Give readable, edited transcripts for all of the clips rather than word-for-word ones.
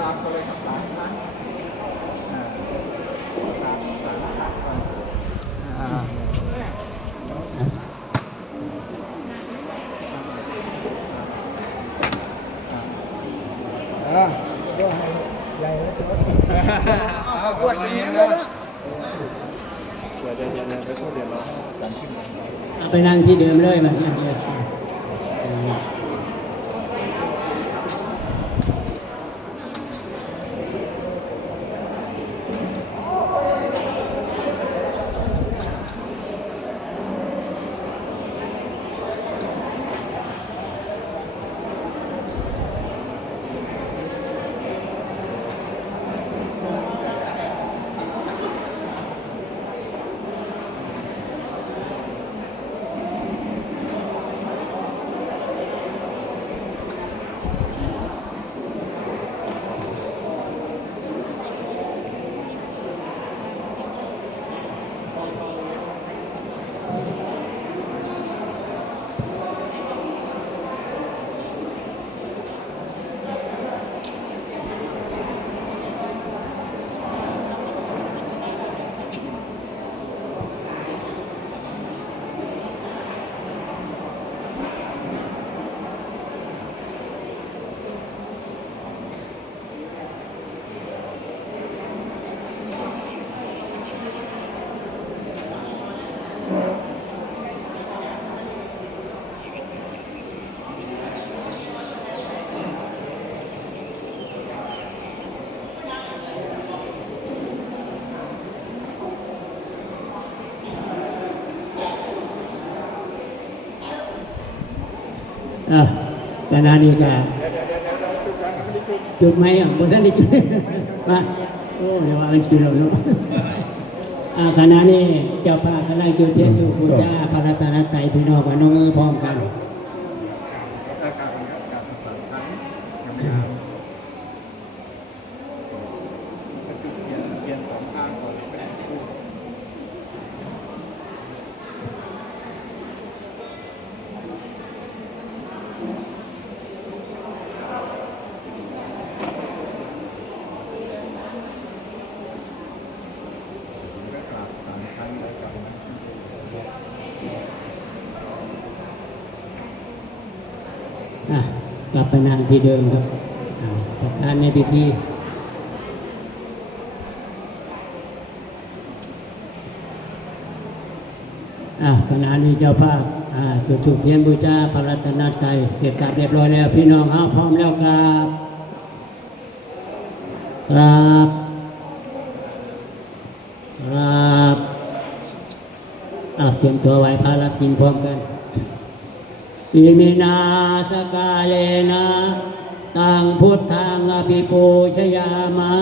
ราบก็เลยครับ3 ครั้งกราบก่อนก็ให้ใหญ่แล้วตัวปวดเองเลยนะเดี๋ยวไปโทษเดี๋ยวเราการขึ้นไปนั่งที่เดิมเลยมันขณะนี้ก็จุดไหมบนท่านได้จุดมาโอ้เดี๋ยวว่ามันจุดเราเนาะขณะนี้เจ้าภาพกำลังจุดเทียนอยู่บูชาพระรัตนตรัยพี่น้องกับน้องมือพร้อมกันกลับไปนั่งที่เดิมครับประธานในพิธีขณะนี้เจ้าภาพจุดธูปเทียนบูชาพระรัตนตรัยเสร็จกลับเรียบร้อยแล้วพี่น้องพร้อมแล้วครับเตรียมตัวไหว้พระรับกินพร้อมกันอิมินาสกาเลนะตังพุทธังอภิปูชยามะ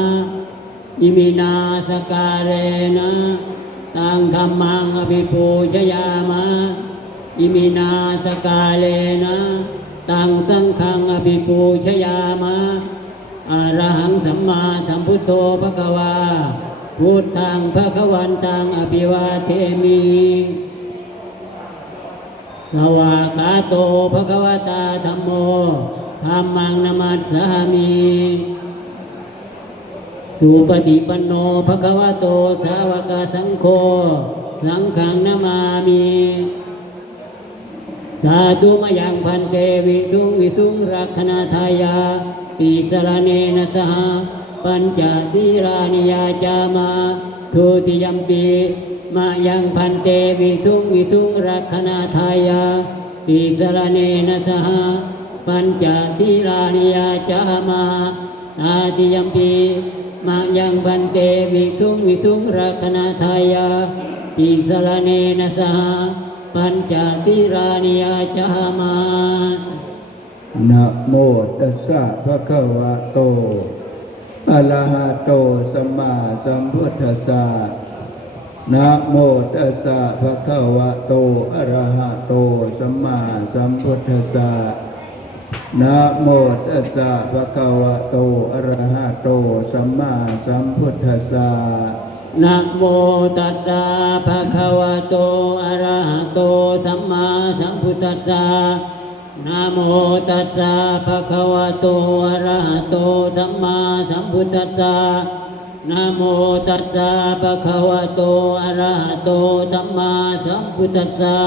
อิมินาสกาเลนะตังธัมมังอภิปูชยามะอิมินาสกาเลนะตังสังฆังอภิปูชยามะอะระหังสัมมาสัมพุทโธภควาพุทธังภควันตังอภิวาเทมิสวากขาโตภควตาธัมโมธัมมังนัมมัสสามิสุปฏิปันโนภควโตสาวกสังโฆสังฆังนามามิสาธุมยังพันเตวิสุงรักขณาทายาติสรเนนะสหปัญจศีรานิยาจามาทุติยัมปีมายังพันเตวิสุงรักขณาทายาติสรเนนะสหปัญจศีรานิยาจามาอาติยัมปีมายังพันเตวิสุงรักขณาทายาติสรเนนะสหปัญจศีรานิยาจามานะโมตัสสะภะคะวะโตอะระหะโตสัมมาสัมพุทธัสสะนะโมตัสสะภะคะวะโตอะระหะโตสัมมาสัมพุทธัสสะนะโมตัสสะภะคะวะโตอะระหะโตสัมมาสัมพุทธัสสะนะโมตัสสะภะคะวะโตอะระหะโตสัมมาสัมพุทธัสสะ นะโมตัสสะภะคะวะโตอะระหะโตสัมมาสัมพุทธัสสะนะโมตัสสะภะคะวะโตอะระหะโตสัมมาสัมพุทธัสสะ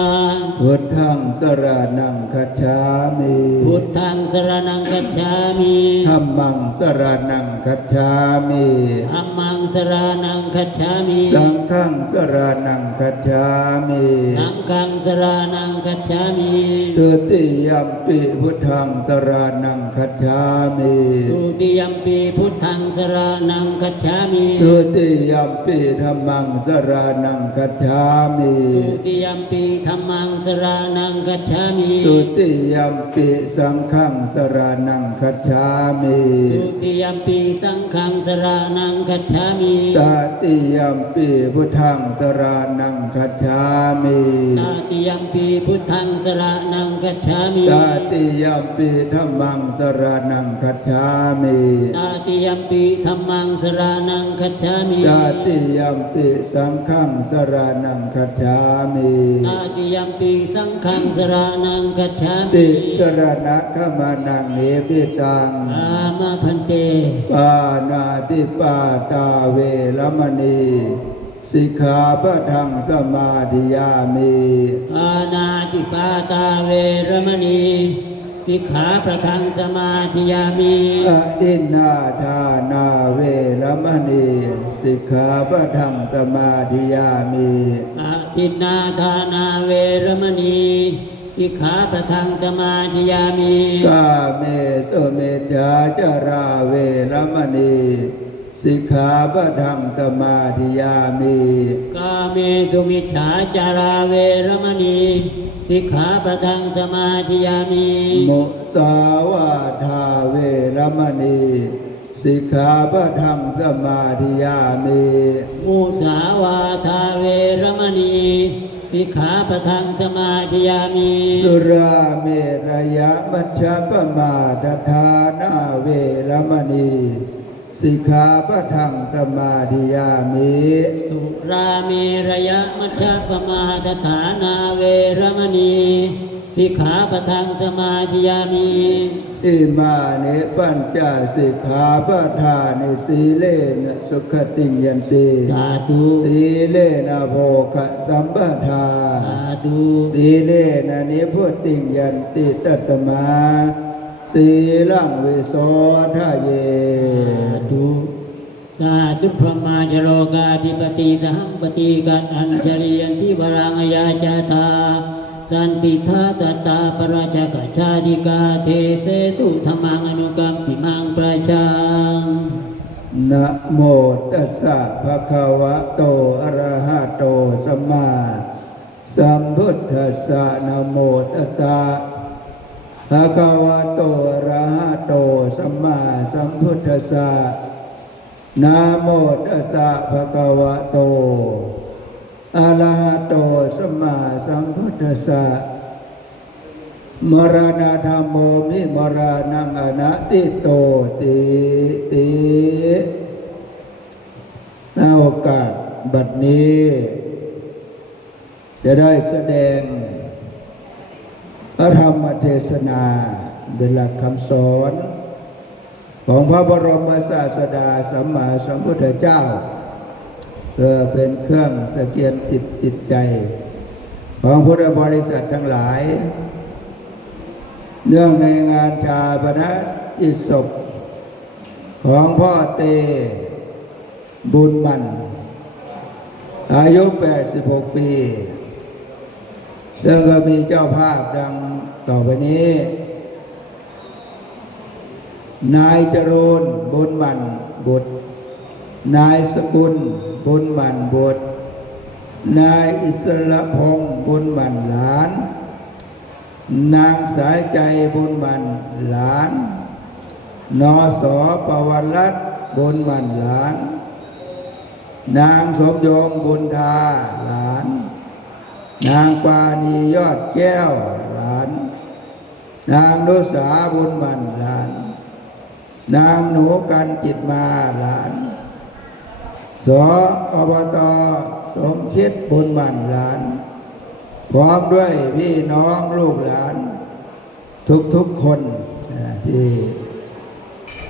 พุทธังสรณังคัจฉามิ พุทธังสรณังคัจฉามิ ธัมมังสรณังคัจฉามิ ธัมมังสรณังคัจฉามิ สังฆังสรณังคัจฉามิ สังฆังสรณังคัจฉามิ ทุติยัมปิพุทธังสรณังคัจฉามิ ทุติยัมปีพุทธังสรณังคัจฉามิ ทุติยัมปิธัมมังสรณังคัจฉามิ ทุติยัมปีธัมมังสรณังคัจฉามิ ทุติยัมปิสังฆังสรณังคัจฉามิ ทุติยัมปีสังฆังสรณังคัจฉามิ ตติยัมปิพุทธังสรณังคัจฉามิ ตติยัมปีพุทธังสรณังคัจฉามิ ตติยัมปิธัมมังสรณังคัจฉามิ ตติยัมปีธัมมังสรณังคัจฉามิ ตติยัมปิสังฆังสรณังคัจฉามิ ตติยัมปีสังฆังสรณังคัจฉามิ ติสรณะขมานังเนปิตัง อามาพันเต ปานาติปาตาเวรมณีสิกขาปะทังสมาธิยามิ อานาติปาตาเวรมณีสิกขาประทังสมาธิยามิ อดินนาทานาเวรมณีสิกขาปะทังสมาธิยามิ อาทินนาทานาเวรมณีสิกขาประทังสมาธิยามิ กาเมสุเมจาจาราเวรมณีสิกขาปะทังสมาธิยามิ กาเมสุมิจฉาจาราเวรมณีสิกขาประทังสมาธิยามิ มุสาวาทาเวรมณีสิกขาปะทังสมาธิยามิ มุสาวาทาเวรมณีสิกขาประทังสมาธิยามิ สุราเมรยะมัชฌะปมาทฐานาเวรมณีสิกขาปะทังสมาธิยามิ สุราเมรยะมัชฌะปมาทฐานาเวรมณีสิกขาปะทังสมาธิยามิ อิมานิปัญจสิกขาปะทานิสีเลนะสุขติงยันติ สาธุ สีเลนะโภคะสัมปทา สาธุ สีเลนะนิพุตติงยันติตัตมาสีลังวิโสทะเย สาธุสาธุพระมาจโรกาธิปติสหัมปติกัดอัญชลียันทิวรังยาจาตาสันติทาตตาปราชกชาติกาเทเสตุธรรมังอนุกัมปิมังประชัง นะโมตัสสะภะคะวะโตอะระหะโตสัมมาสัมพุทธัสสะนะโมตัสสะภะคะวะโตอะระหะโตสัมมาสัมพุทธัสสะนะโมตัสสะภะคะวะโตอะระหะโตสัมมาสัมพุทธัสสะมรณะธัมโมมิมรณังอนัตติโตติติณโอกาสบัดนี้ จะได้แสดงพระธรรมเทศนาเป็นหลักคำสอนของพระบรมศาสดาสัมมาสัมพุทธเจ้าเพื่อเป็นเครื่องสะเกียนติดจิตใจของพุทธบริษัททั้งหลายเนื่องในงานชาปนกิจศพของพ่อเตบุญมันอายุ86 ปีซึ่งก็มีเจ้าภาพดังต่อไปนี้นายจรูนบุญมันบุตรนายสกุลบุญมันบุตรนายอิสระพงษ์บุญมันหลานนางสายใจบุญมันหลานนสปวันรัตน์บุญมันหลานนางสมยงบุญทาหลานนางปานียอดแก้วหลานนางนุสาบุญมันหลานนางหนูกันจิตมาหลานสอบต.สมคิดบุญมันหลานพร้อมด้วยพี่น้องลูกหลาน ทุกคนที่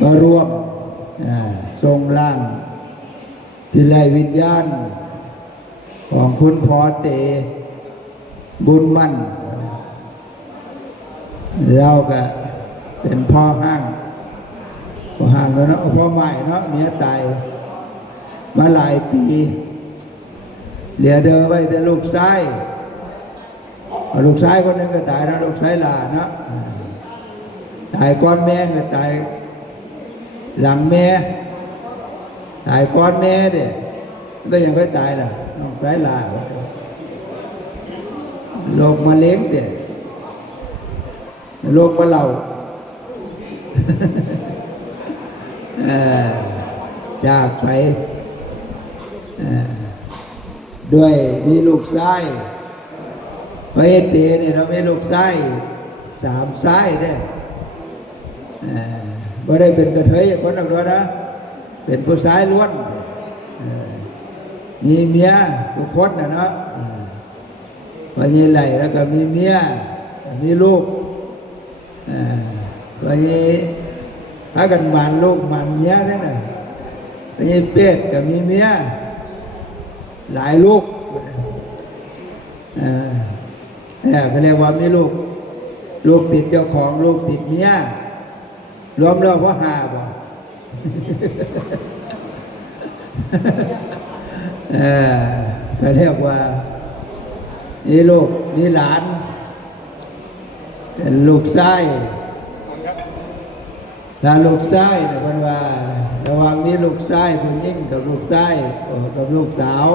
มาร่วมทรงร่างที่ไล่วิญญาณของคุณพ่อเตบุญมั่นเราก็เป็นพ่อห้างแล้วเนาะพ่อใหม่เนาะเมียตายมาหลายปีเหลือเดินไว้แต่ลูกชายคนนึงก็ตายแล้วลูกชายหลานเนาะตายก่อนแม่ก็ตายหลังแม่ตายก่อนแม่เด้ก็ยังไม่ตายล่ะลูกชายหลานโรคมะเร็งเด้โรคมะเร็งจากไปด้วยมีลูกชายพระเอเตเนี่ยเรามีลูกชาย3ชายได้บ่ได้เป็นกระเทยคนนักด้วยนะเป็นผู้ชายล้วนมีเมียทุกคนนะเนาะพอยี่ไหลแล้วก็มีเมียมีลูกพอยี่พากันหมันลูกหมันเมียทั้งนั้นพอยี่เป็ดก็มีเมียหลายลูกก็เรียกว่ามีลูกติดเจ้าของลูกติดเมียรวมแล้วว่า5บ่ก็เรียกว่ามีลูกมีหลานเป็นลูกชายถ้าลูกชายเนี่ยมันว่าระหว่างมีลูกชายผู้หญิงกับลูกชายกับลูกสาว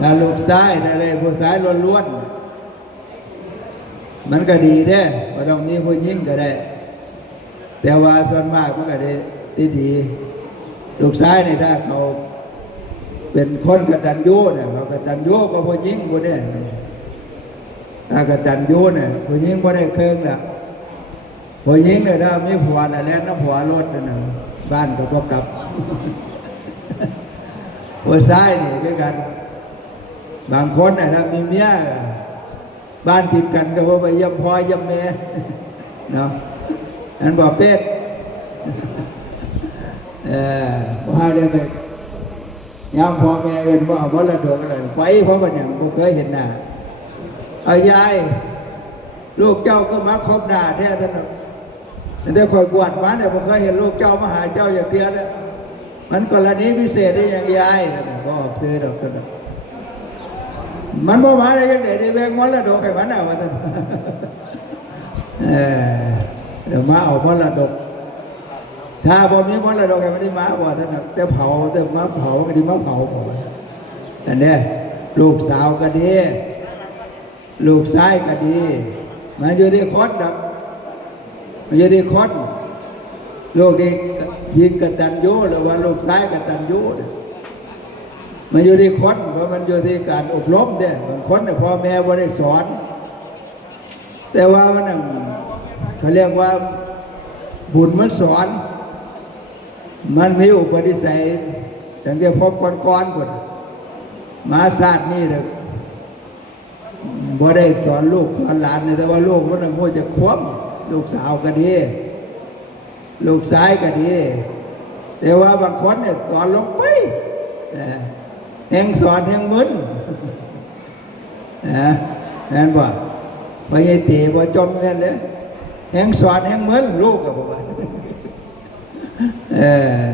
ถ้าลูกชายอะไรผู้ชายล้วนๆมันก็ดีเด้ไม่ต้องมีผู้หญิงก็ได้แต่ว่าส่วนมากมันก็ได้ดีลูกชายเนี่ยถ้าเขาเป็นคนกตัญญูเนี่ยเขากตัญญูก็ผู้หญิงบ่ได้ถ้ากตัญญูเนี่ยผู้หญิงบ่ได้เครื่องละผู้หญิงเนี่ยถ้ามีผัวน่ะแล้วน้ำผัวรถนั่นบ้านก็บ่กลับผู้ชายนี่ด้วยกันบางคนน่ะถ้ามีเมียบ้านติดกันก็บ่ไปเยี่ยมพ่อเยี่ยมแม่เนาะอันบ่เป็ดบ่หาได้ไปยามพ่อแม่เอิ้นบ่เอามรดกอะไรไฟเพราะว่าหยังบ่เคยเห็นหน้าเอายายลูกเจ้าก็มาคบหน้าแท้ท่านน่ะแต่คอยบวชมาเนี่ยบ่เคยเห็นลูกเจ้ามาหาเจ้าอย่างเดียวนะมันกรณีพิเศษได้อย่างยายท่านน่ะบ่ออกซื้อดอกท่านน่ะมันบ่มาได้ยังไดได้แบ่งมรดกให้มันน่ะว่าท่านเดี๋ยวมาเอามรดกถ้าบ่มีมรดกให้มันได้มาบ่ท่านน่ะแต่เผาแต่มาเผาก็ดีมาเผาบ่อันนี้ลูกสาวก็ดีลูกชายก็ดีมันอยู่ที่คนดอกมันอยู่ที่คนลูกนี่ยิงกตัญญูหรือว่าลูกชายกตัญญูมันอยู่ที่คนเพราะมันอยู่ที่การอบรมเนี่ยบางคนเนี่ยพ่อแม่บ่ได้สอนแต่ว่ามันเขาเรียกว่าบุญมันสอนมันมีอุปนิสัยตั้งแต่พบก่อนๆพุ่นมาศาสตร์นี่เด้อบ่ได้สอนลูกสอนหลานแต่ว่าลูกมันโง่จะคว่ำลูกสาวก็ดีลูกชายก็ดีแต่ว่าบางคนเนี่ยสอนลงไปแห่งสอนแห่งมึนนั่นบ่ไปยัยตีบ่จมกันเลยแห่งสอนแห่งมึนลูกก็บอกว่า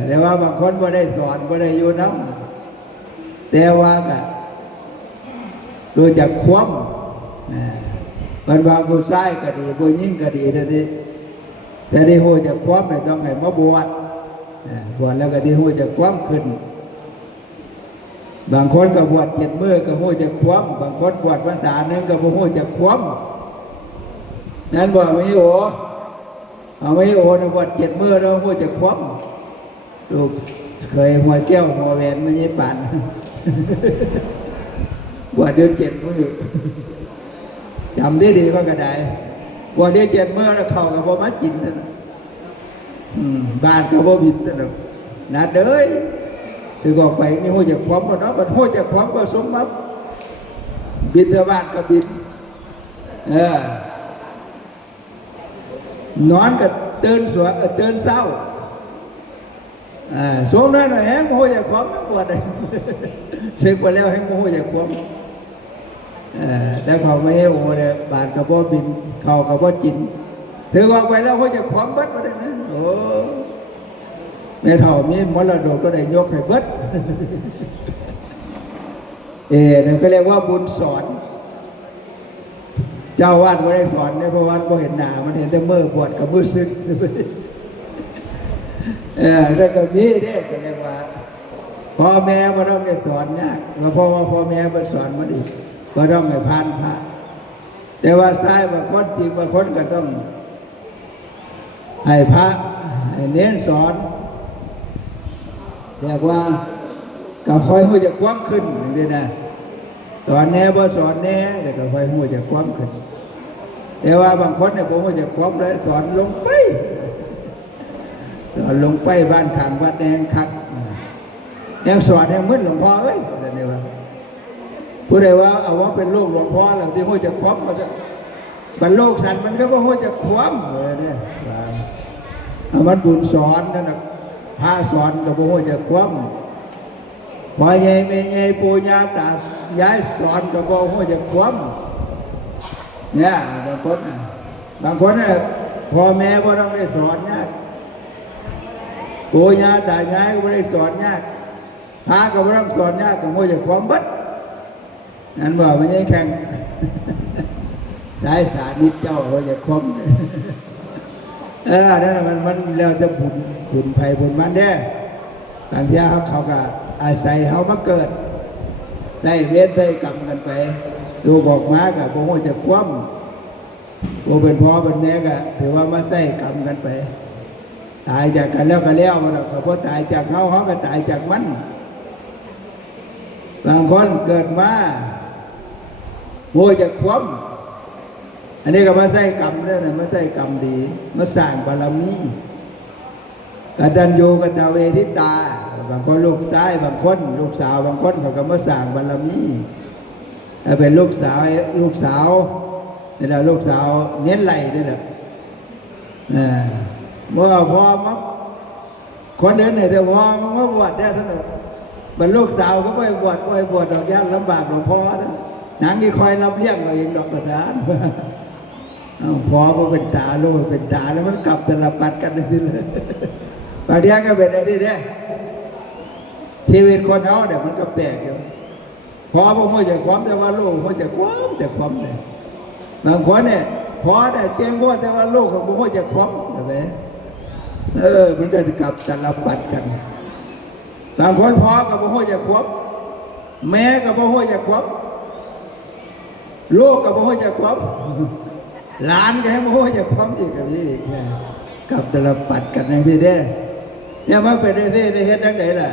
แต่ว่าบางคนบ่ได้สอนบ่ได้อยู่น้ำแต่ว่าก็รู้จักคว่ำมันว่าผู้ชายก็ดีผู้หญิงก็ดีแต่ที่หูจะคว่ำไม่ต้องให้มาบวชแล้วก็ที่หูจะคว่ำขึ้นบางคนก็บวช7 มื้อก็หูจะคว่ำบางคนบวชพรรษาหนึ่งก็หูจะคว่ำนั่นบอกไม่โอเอาไม่โอนะบวช7 มื้อแล้วหูจะคว่ำลูกเคยหัวแก้วหัวแหวนไม่ใช่ปั่นบวชเดือน7 มื้อจำได้ดีก็กระไดบวชเดือน7 มื้อแล้วเข้ากับบ่มากินท่านบ้านก็บ่บิดท่านนัดเด้ยถือออกไปนี่หัวจะคว้ำก็เนาะมันหัวจะคว้ำก็สมบัติบินเทบ้านก็บิน นอนก็ตื่นสวยตื่นเศร้าสวมนั้นแห้งโมโหอยากความปวดเลยเสกไปแล้วแห้งโมโหอยากความแต่เขาไม่ให้โมโหเลยบาดกระโปงบินเขากระโปงกินซื้อออกไปแล้วเขาจะความเบิดมาได้นะโอ้แม่เท่ามีมรดกก็ได้ยกให้เบิดนั่นก็เรียกว่าบุญสอนเจ้าวาดไม่ได้สอนเนี่ยเพราะว่าไม่เห็นหน้ามันเห็นแต่มือบวชกับมือซึ้งแล้วก็มีเนี่ยก็เรียกว่าพ่อแม่ไม่ต้องได้สอนยากเพราะว่าพ่อแม่มาสอนมันอีกไม่ต้องให้ผ่านพระแต่ว่าซ้ายบางคนจริงบางคนก็ต้องให้พระให้เน้นสอนเรียกว่าก็คอยหัวจะคว้างขึ้นอย่างนี้นะสอนแน่บ่สอนแน่แต่ก็คอยหัวจะคว้างขึ้นแต่ว่าบางคนเนี่ยผมหัวจะคว้างเลยสอนลงไปสอนลงไปบ้านข้างวัดแดงคักยังสอนยังมึนหลวงพ่อเอ้ยแต่เนี่ยว่าผู้ใดว่าเอาว่าเป็นลูกหลวงพ่อแล้วที่หัวจะคว้างมันจะบรรโลกสันมันก็ว่าหัวจะคว้างเลยเนี่ยมันบุญสอนนั่นนะพระสอนกับหัวจะคว้างพอใหญ่ไม่ใหญ่ปู่ย่าตายายสอนกับหัวจะคว้างเนี่ยบางคนเนี่ยพ่อแม่ก็ต้องได้สอนยากปู่ย่าตายายก็ไม่ได้สอนยากพระก็ไม่ต้องสอนยากกับหัวจะคว้างบัดนั่นบอกมันยังแข่งสายสานิดเจ้าหัวจะคว้างนั่นมันแล้วจะบุญภัยบุญมันเด้บางทีเขาก็อาศัยเขามาเกิดใส่เวทใส่กรรมกันไปดูบอกมากับพวกมันจะคว่ำพวกเป็นพ่อเป็นแม่ก็ถือว่ามาใส่กรรมกันไปตายจากกันแล้วก็แล้วมันก็พอตายจากเขาก็ตายจากมันบางคนเกิดมาโง่จะคว่ำอันนี้ก็มาใส่กรรมด้วยนะมาใส่กรรมดีมาสร้างบารมีกตัญญูกตเวทิตาบางคนลูกซ้ายบางคนลูกสาวบางคนเขาก็มาสร้างบารมีเป็นลูกสาวนี่แหละลูกสาวเน้นไหลนี่แหละเมื่อพอมาคนเดินเนี่ยแต่พอมันก็บวชได้ท่านบรรลูกสาวก็ไปบวชดอกย่าลำบากหลวงพ่อนะนางยี่คอยรับเลี้ยงเราเองดอกกระดานพอมาเป็นตาลูกเป็นตาแล้วมันกลับแต่ละปัดกันทีเลยบางทีก็เป็นอะไรที่เนี่ยชีวิตคนเขาเนี่ยมันก็แปลกอยู่พอพ่อจะความแต่ว่าลูกพ่อจะความแต่ความเนี่ยบางคนเนี่ยพอเนี่ยเตียงว่าแต่ว่าลูกของพ่อจะความใช่ไหมมันก็จะกลับแต่ละปัดกันบางคนพอกับพ่อจะความแม่กับพ่อจะความลูกกับพ่อจะความหลานก็ให้พ่อจะความอีกกับนี่กลับแต่ละปัดกันในที่เด้เนี่ยมันเป็นที่เฮ็ดได้ไงล่ะ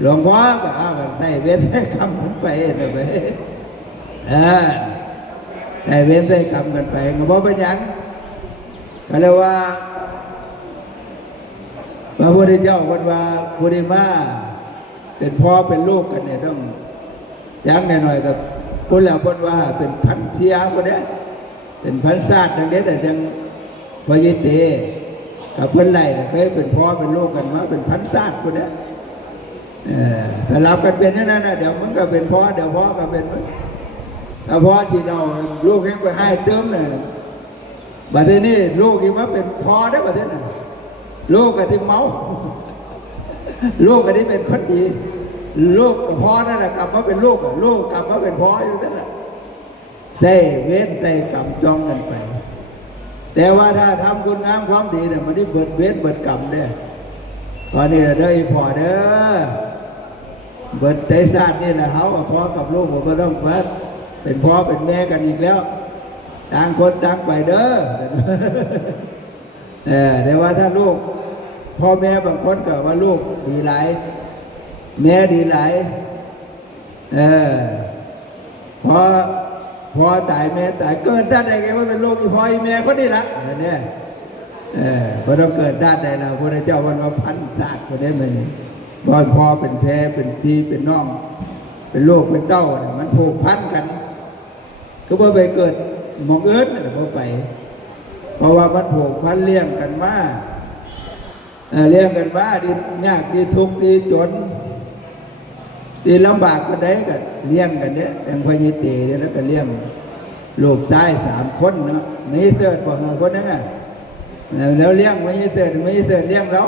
หลวงพ่อก็ได้เว้นได้คำกันไปเลยไปได้เว้นได้คำกันไปก็บอกเป็นยังก็เลยว่าพระพุทธเจ้าวันว่าพุทธิมาเป็นพ่อเป็นลูกกันเนี่ยต้องยังหน่อยๆกับพูดแล้วพูดว่าเป็นพันเทียก็ได้เป็นพันศาสตร์ดังนี้แต่ยังพอยิเตกับเพื่อนไหลเคยเป็นพ่อเป็นลูกกันมาเป็นพันศาสตร์ก็ได้ถ้ารับกันเป็นนั่นนะเดี๋ยวมันก็เป็นพ่อเดี๋ยวพ่อก็เป็นมึงถ้าพ่อที่เราลูกแห้งไปให้เติมเนี่ยบัดนี้ลูกที่มาเป็นพ่อได้บัดนี้นะลูกก็ที่เมาลูกก็ที่เป็นคนดีลูกกับพ่อนั่นแหละกลับมาเป็นลูกกลับมาเป็นพ่ออยู่นั่นแหละใส่เว้นใส่กรรมจองกันไปแต่ว่าถ้าทำคุณงามความดีเนี่ยมันได้เบิดเว้นเบิดกรรมเนี่ยตอนนี้เด้อพ่อเด้อเบิดใจศาสตร์นี่แหละเขาพ่อกับลูกผมก็ต้องเบิดเป็นพ่อเป็นแม่กันอีกแล้วต่างคนต่างไปเด้อแต่ว่าถ้าลูกพ่อแม่บางคนก็ว่าลูกดีหลายแม่ดีหลายพอตายแม่ตายเกิดด้านใดไงว่าเป็นลูกอีพ่ออีแม่คนนี้ละเนี่ยพอเราเกิดด้านใดเราพระเจ้าวันว่าพันศาสตร์คนนี้มันนี่บอนพ่อเป็นแพ้เป็นพี่เป็นน้องเป็นลูกเป็นเต้าเนี่ยมันผูกพันกันก็พอไปเกิดมองเอิญเนี่ยพอไป เพราะว่ามันผูกพันเลี้ยงกันมาเลี้ยงกันมาดียากดีทุกข์ดีจนดีลำบากก็ได้กันเลี้ยงกันเนี่ยอย่างพญิเตเนี่ยแล้วก็เลี้ยงลูกชาย3 คนเนาะไม่เสิร์ฟบอกคนนั้นไงแล้วเลี้ยงไม่เสิร์ฟเลี้ยงเรา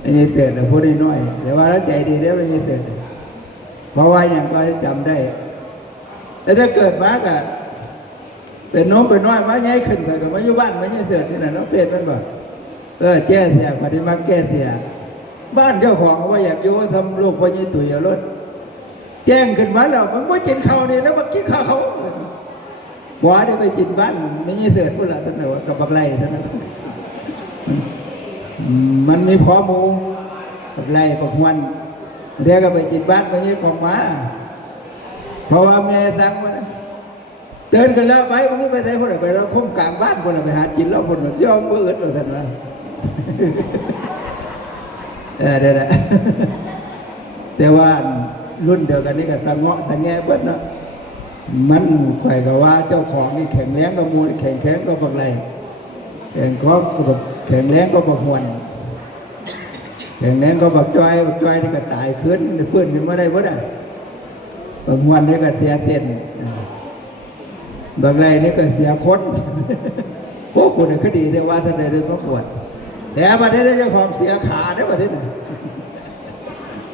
ไม่เสิร์ฟแต่พูดน้อยแต่ว่าแล้วใจดีได้ไม่เสิร์ฟเพราะว่าอย่างก็จำได้แต่ถ้าเกิดมาก็เป็นน้องเป็นน้อยมาใหญ่ขึ้นไปกับมาอยู่บ้านมาใหญ่เสิร์ฟนี่แหละน้องเป็ดมันบอกแก้เสียปฏิมาแก้เสียบ้านเจ้าของว่าอยากอยู่ทำลูกพญิตุ๋ยรถแจ้งขึ้นมาแล้วมันว่ากินข้าวนี่แล้วมากินข้าวเขาบ่ได้ไปกินบ้านไม่ใช่เสิร์ฟพูดละท่านว่ากับบักไล่ท่านมันมีพอมูบักไล่บักวันเดี๋ยวก็ไปกินบ้านไม่ใช่ของมาเพราะว่าแม่สั่งว่าเดินกันแล้วไปมันไปไหนคนไปเราคุ้มกลางบ้านคนไปหากินแล้วคนเชี่ยวมืออึดเลยท่านว่าเดี๋ยวแต่ว่ารุ่นเดียวกันนี่ก็ตะเงาะตะแงเบิ้ลเนาะมันใครก็ว่าเจ้าของนี่แข็งแรงก็มูลแข็งก็บักไรแข็งครอบก็บักแข็งแรงก็บักหวนแข็งแรงก็บักจ้อยนี่ก็ตายขึ้นฟื้นขึ้นมาได้บ่ได้บักหวนนี่ก็เสียเส้นบักไรนี่ก็เสียคนพวกคนก็ดีได้ว่าท่านใดได้มาปวดแต่ประเทศนี้เจ้าของเสียขาได้ประเทศไหน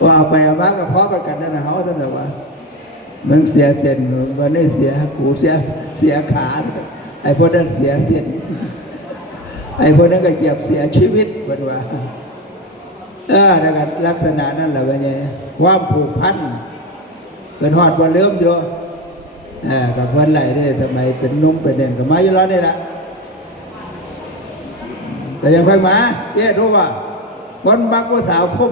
ว่าเอาไปเอามาก็เพราะกันนั่นนะเขาท่านบอกว่ามึงเสียเส้นวันนี้เสียกูเสียขาไอ้พวกนั้นเสียเส้นไอ้พวกนั้นก็เจ็บเสียชีวิตเป็นว่าลักษณะนั่นแหละว่าไงความผูกพันเป็นหอดวันเริ่มอยู่กับวันไหลนี่ทำไมเป็นนุ่มเป็นเด่นกับไม้ยี่ร้อนนี่แหละแต่ยังค่อยมารู้ว่าคนบักว่าสาวคม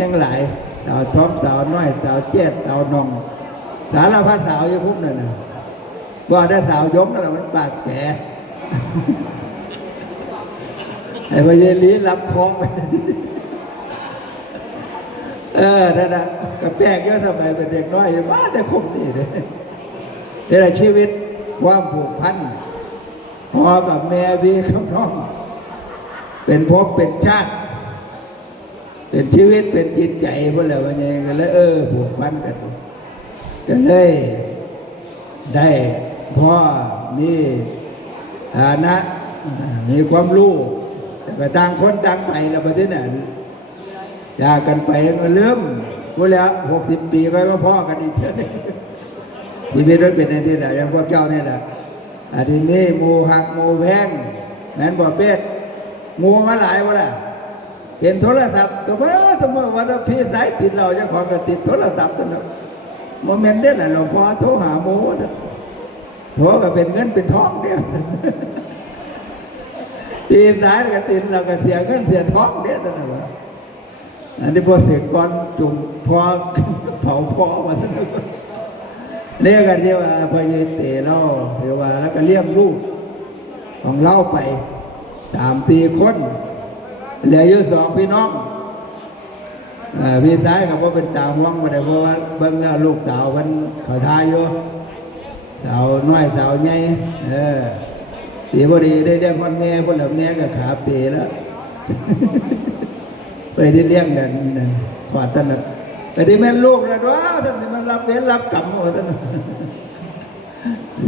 ยังหลายสาวท้อมสาวน้อยสาวเจ็ดสาวนองสารพัดสาวยังคุ้มนั่นนะว่าได้สาวยงนั่นแหละมันปากแก่ไอ้พญาลีรับคล้องนั่นนะกระแปกเยอะทำไมเป็นเด็กน้อยมาแต่คมนี่เลยนี่แหละชีวิตความผูกพันพ่อกับแม่พี่คำท้องเป็นภพเป็นชาติเป็นชีวิตเป็นจิตใจพวกเราว่าไงกันแล้วผูกพันกันก็เลยได้พ่อมีฐานะมีความรู้แต่ก็ต่างคนต่างไปแล้วประเทศนั้นจากกันไปก็เริ่มพูดแล้ว60 ปีไปมาพ่อกันอีกเท่านี้ชีวิตมันเป็นในที่ไหนอย่างพวกเจ้าเนี่ยแหละอันนี้หมูหักหมูแพงนั้นบ่เป็ดหมูมาหลายวะล่ะเห็นโทรศัพท์ตัวเมื่อวันพี่สายติดเราจะของก็ติดโทรศัพท์ตัวนั้นโมเมนต์เด่นหลวงพ่อโทรหาหมูโทรก็เป็นเงินเป็นทองเดียวพี่สายก็ติดเราก็เสียเงินเสียทองเดียวตัวนั้นอันนี้พอเสร็จก่อนจุ่มพอเผาพอมาตัวนั้นเรียกกันที่ว่าพอเยเตะเราเรียกว่าแล้วก็เลี้ยงลูกของเราไป3-4 คนเหลืออยู่2 พี่น้องพี่ชายกับว่าเป็นจ่าห่วงมาได้เพราะว่าเบิ้งแล้วลูกสาวมันเขาทายอยู่สาวน้อยสาวใหญ่ตีพอดีได้เลี้ยงคนแม่คนเหล่านี้ก็ขาเป๋แล้วไปที่เลี้ยงกันขอดท่านแต่ที่แม่ลูกนะว่าท่านมันรับเวรรับกรรมว่าท่าน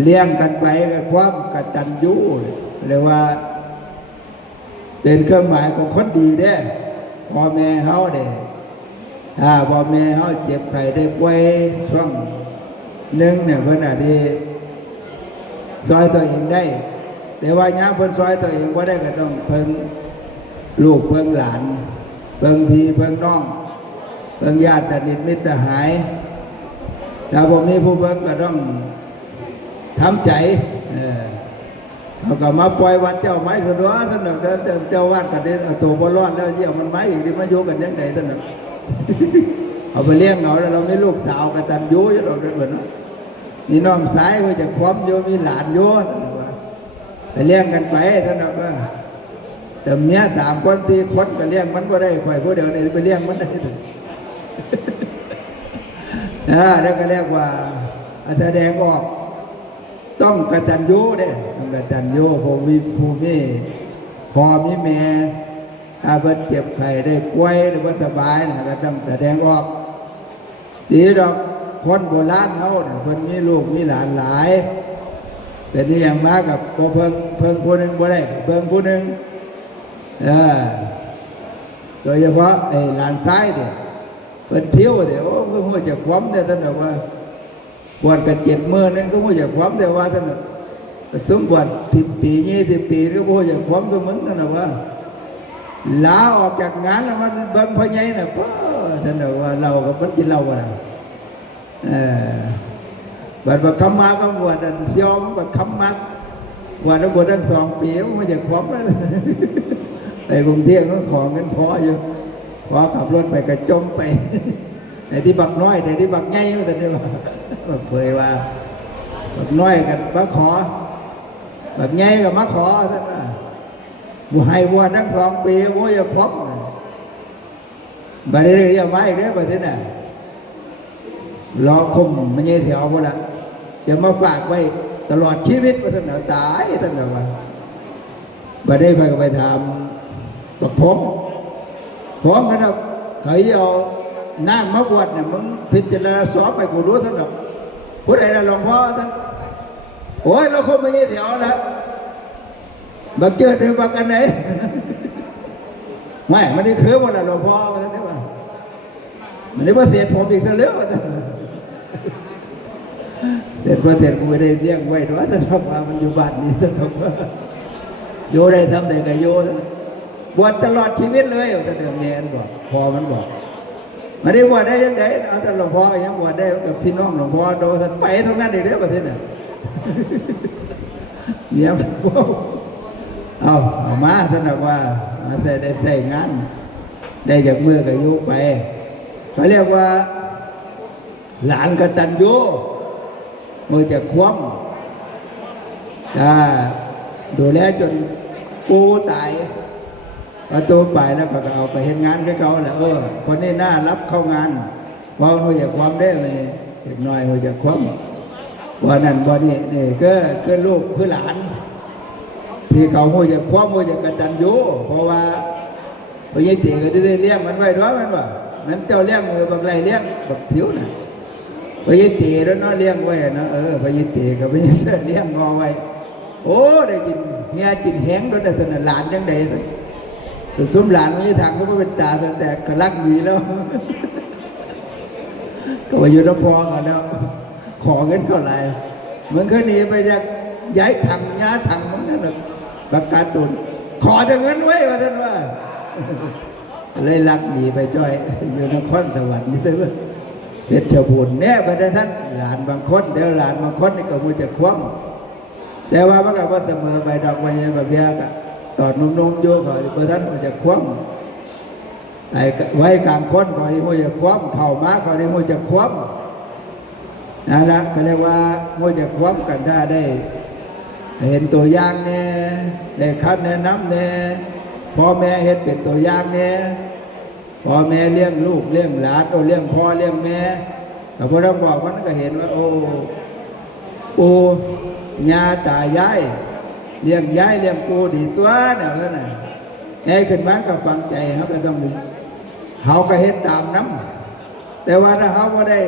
เลี้ยงกันไปกับความกตัญญูเรียกว่าเป็นเครื่องหมายของคนดีเด้พ่อแม่เขาเด้ถ้าพ่อแม่เขาเจ็บไข้ได้ป่วยช่วงหนึ่งเนี่ยเพิ่นอาจจะซอยตัวเองได้แต่ว่าย้ำเพิ่นซอยตัวเองว่าได้ก็ต้องเพิ่งลูกเพิ่งหลานเพิ่งพี่เพิ่งน้องเพิ่งญาติสนิทมิตรสหายถ้าบ่มีผู้เพิ่งก็ต้องทำใจเขาก็มาปล่อยวัดเจ้าไม้สะดวกท่านหนึ่งเจ้าวัดกันเด็ดตัวบอลร้อนแล้วเยี่ยมันไม้อีกที่มาโยกันยังไงท่านหนึ่งเอาไปเลี้ยงเอาแล้วเราไม่ลูกสาวกันตันโย่ยเราเหมือนเนาะมีน้องสายก็จะคว้ำโยมีหลานโย่ท่านหนึ่งว่าไปเลี้ยงกันไปท่านหนึ่งก็แต่เมีย3 คน4 คนก็เลี้ยงมันก็ได้ข่อยผู้เดียวเนี่ยไปเลี้ยงมันได้แล้วก็เรียกว่าแสดงออก ต้องกตัญญูเด้ต้องกตัญญูผู้มีพอมีแม่ถ้าเพิ่นเจ็บไข้ได้ป่วยหรือว่าสบายนะก็ต้องแสดงออกตีดอกคนโบราณเขาเนี่ยเพิ่นมีลูกมีหลานหลายเป็นอย่างมากกับก็เพิ่งผู้หนึ่งบ่ได้เพิ่งผู้หนึ่งโดยเฉพาะไอ้หลานซ้ายเนี่ยเพิ่นเที่ยวเนี่ยโอ้ก็หัวจะคว้ำเนี่ยท่านบอกว่าปวดกัน7 มื้อนึงก็หัวจะคว้ำแต่ว่าท่านสมบวช10 ปี20 ปีก็หัวจะคว้ำก็มึงท่านบอกว่าลาออกจากงานแล้วมันเบิ่งพ่อใหญ่น่ะพ่อท่านบอกว่าเราก็มันกินเหล้าบ่ล่ะบัดว่าคำมาก็บวชเสียมบัดคำมาบวชแล้วบวชทั้ง2 ปีมันจะคว้ำแล้วไปกรุงเทพก็ขอเงินพออยู่พอขับรถไปก็จมไปในที่บักน้อยในที่บักใหญ่แต่เนี่ยว่าเผยว่าบักน้อยกับบักขอบักใหญ่กับมาขอท่านว่าบวชให้บวชทั้ง2 ปีโว้ยคว้ำบัดนี้เรียกมาอีกแล้วบัดนี้น่ะรอคมมันยังแถวหมดละจะมาฝากไว้ตลอดชีวิตว่าท่านตายท่านว่าบัดนี้ใครก็ไปทำตกผมขนาดเคยเอาน้ำมาบวชเนี่ยมึงพิจารณาสอบไปกูรู้ท่านหรอกผู้ใดนะหลวงพ่อท่านโอ้ยเราคงไม่ยี่แถวแล้วบักเจอถึงบักกันไหนไม่มันนี่คือว่าหลวงพ่อท่านนี่ว่ามันนี่ว่าเสียผมอีกซะแล้วท่านเด็ดว่าเสร็จกูไม่ได้เลี้ยงไว้ด้วยท่านทำมามันอยู่บ้านนี้ท่านบอกว่าโยได้ทำแต่กับโยบวชตลอดชีวิตเลยแต่เดี๋ยวแม่บอกพอมันบอกมาได้บวชได้ยังไงเอาแต่หลวงพ่อยังบวชได้กับพี่น้องหลวงพ่อโดนท่านไปตรงนั้นเดี๋ยวประเทศน่ะเนี่ยเอามาท่านบอกว่ามาใส่งานได้จากเมื่อกับยุไปเขาเรียกว่าหลานกตัญญูมือจะคว่ำดูแลจนปูตายพอตัวไปแล้วก็เอาไปเห็นงานกับเขาแหละคนนี้น่ารับเข้างานพอหัวจะความได้ไหมเด็กน้อยหัวจะความวันนั้นวันนี้นี่ก็ลูกคือหลานที่เขาหัวจะความหัวจะกตัญญูเพราะว่าพญาตีก็ได้เลี้ยงมันไว้ด้วยมันว่ามันเจ้าเลี้ยงมือบางไรเลี้ยงบักผิวน่ะพญาตีแล้วน้อเลี้ยงไว้นะพญาตีกับพญาเสือเลี้ยงงอไว้โอ้ได้กินเงี้ยกินแห้งด้วยแต่สนหลานยังไงแต่ซุ้มหลานมีทางก็ไม่เป็นตาแต่ก็รักดีแล้วก็ว่าอยู่น้ำพอกันแล้วขอเงินก็ไรเหมือนเคยหนีไปจากย้ายถังย้ายถังมันนั่นแหละประกาศตุนขอจะเงินไว้ว่าท่านว่าเลยรักหนีไปจ้อยอยู่นครสวรรค์นี่แต่ว่าเพชรบูรณ์เนี่ยไปได้ท่านหลานบางคนเดี๋ยวหลานบางคนนี่ก็มันจะคว่ำแต่ว่าเมื่อกี้ว่าเสมอไปดอกไม้บางอย่างก็ตอนนุ่มๆโยกเขาเพราะท่านมันจะคว่ำไอ้ไว้กลางคนเขาที่มันจะคว่ำเข่าม้าเขาที่มันจะคว่ำนั่นแหละเขาเรียกว่ามันจะคว่ำกันถ้าได้เห็นตัวอย่างเนี่ยได้คัดแนะนำเนี่ยพ่อแม่เห็นเป็นตัวอย่างเนี่ยพ่อแม่เลี้ยงลูกเลี้ยงหลานเลี้ยงพ่อเลี้ยงแม่แต่พอเราบอกมันก็เห็นว่าโอ้ปู่ย่าตายายเลี้ยงยายเลี้ยงปู่ดีตัวเนี่ยเพื่อนไอ้ขึ้นบ้านก็ฟังใจเขาก็ต้องเขาก็เห็นตามน้ำแต่ว่าถ้าเขาไม่ได้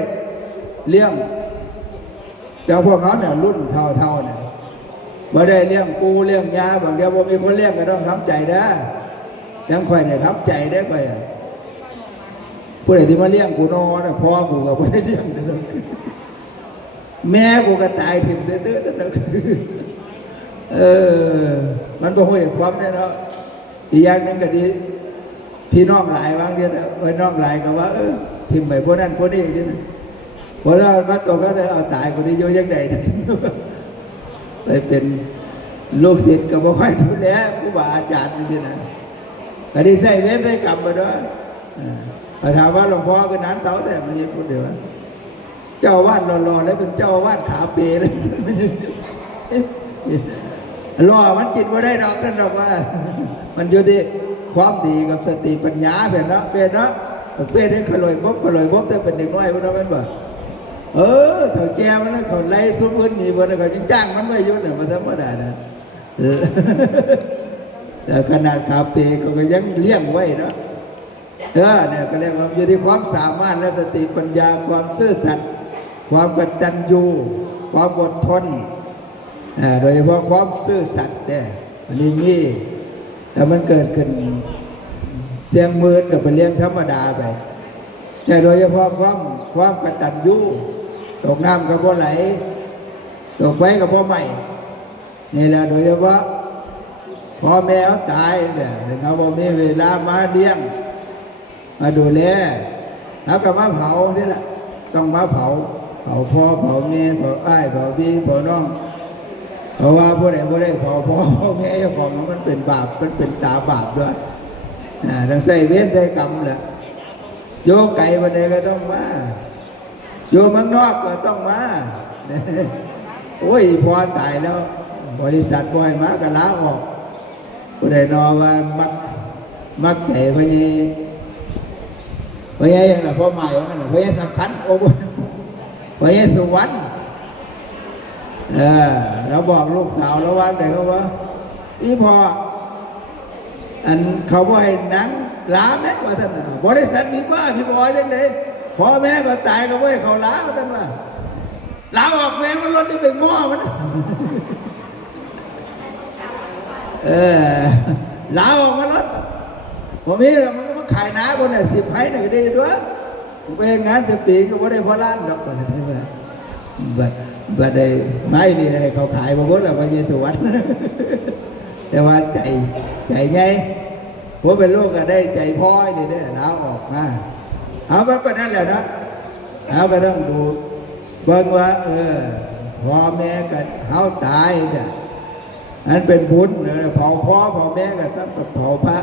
เลี้ยงแต่พวกเขาเนี่ยรุ่นเท่าเนี่ยไม่ได้เลี้ยงปู่เลี้ยงยาบางเดียวพอมีคนเลี้ยงก็ต้องทำใจได้ยังค่อยเนี่ยทำใจได้ก็อย่างผู้ใดที่มาเลี้ยงกูนอนพ่อกูก็ไม่ได้เลี้ยงเลยแม่กูก็ตายถิ่มเตื้อมันก็ห้วยความเนี่ยเนาะอีกอย่างหนึ่งก็ดีพี่น้องหลายวางเดียวพี่น้องหลายก็ว่าถิ่มไปพวกนั้นพวกนี้อย่างนี้นะพอเราวัดตัวก็จะเอาตายคนที่โยยังใดไปเป็นลูกศิษย์ก็บ่ค่อยดูแลผู้บาอาจารย์นี่นะแต่ที่ใส่เวทใส่กรรมมาด้วยถามว่าหลวงพ่อก็นั้นเต้าแต่มันยังพูดเดี๋ยวเจ้าวาดรอแล้วเป็นเจ้าวาดขาเปเลยรอมันจิตว่าได้ดอกกันดอกว่ามันอยู่ที่ความดีกับสติปัญญาเป็นเนาะเป็นให้ขลอยบแต่เป็นเด็กน้อยพวกนั้นมันบ่ เถ่าแก่มันเขาไล่ซุปอื่นนี่บนเขายังจ้างมันไม่ยุ่งเนี่ยมันธรรมดานะแต่ขนาดคาเฟ่ก็ยังเลี้ยงไว้เนาะเนี่ยก็เรียกว่าอยู่ที่ความสามารถและสติปัญญาความซื่อสัตย์ความกตัญญูความอดทนโดยเฉพาะความซื่อสัตย์เนี่ยอันนี้มีแต่มันเกิดขึ้นเสียงมือกับเป็นเลี้ยงธรรมดาไปแต่โดยเฉพาะความกตัญญูตกน้ำกับพ่อไหลตกไฟกับพ่อใหม่นี่แหละโดยเฉพาะพ่อแม่เขาตายเนี่ยเขาบอกมีเวลามาเลี้ยงมาดูแลแล้วก็มาเผาที่ละต้องมาเผาพ่อเผาแม่เผาอ้ายเผาพี่เผาน้องเพราะว่าผู้ใดเผาพ่อแม่เจ้าของมันเป็นบาปมันเป็นตาบาปด้วยทั้งใส่เวรใส่กรรมแหละโยไก่วันใดก็ต้องมาโยเมืองนอกก็ต้องมาโอ้ยพอตายแล้วบริษัทบ่อยมาก็ลาออกผู้ใดนอว่ามักใจพญอย่างนั้นพ่อใหม่ว่างั้นพญสำคัญโอ้พญสุวรรณเราบอกลูกสาวเราว่าแต่เขาว่าอีพออันเขาบ่ให้หนังล้าแม่ว่าท่านบริษัทมีบ้าพี่บอยจังเลยพ่อแม่ก็ตายก็บ่ให้เขาล้าว่าท่านว่าล้าออกแม่มันรถที่ไปง้อมันล้าออกมารถผมนี่มันก็มาขายน้าคนเนี่ย10 ไผ่เนี่ยก็ดีด้วยผมไปงาน10 ปีก็บ่ได้พอล้านดอกว่าท่านว่าบัดได้ไม่ดีให้เขาขายมาหมดแล้วพระเยซูวัดแต่ว่าใจไงผมเป็นลูกก็ได้ใจพ่อยนี่ได้ล้าออกมาเอาแบบนั้นแหละนะเอาก็ต้องดูเบิ่งว่าพ่อแม่กันเขาตายเนี่ยนั่นเป็นบุญเผาพ่อเผาแม่ก็ต้องกับเผาพระ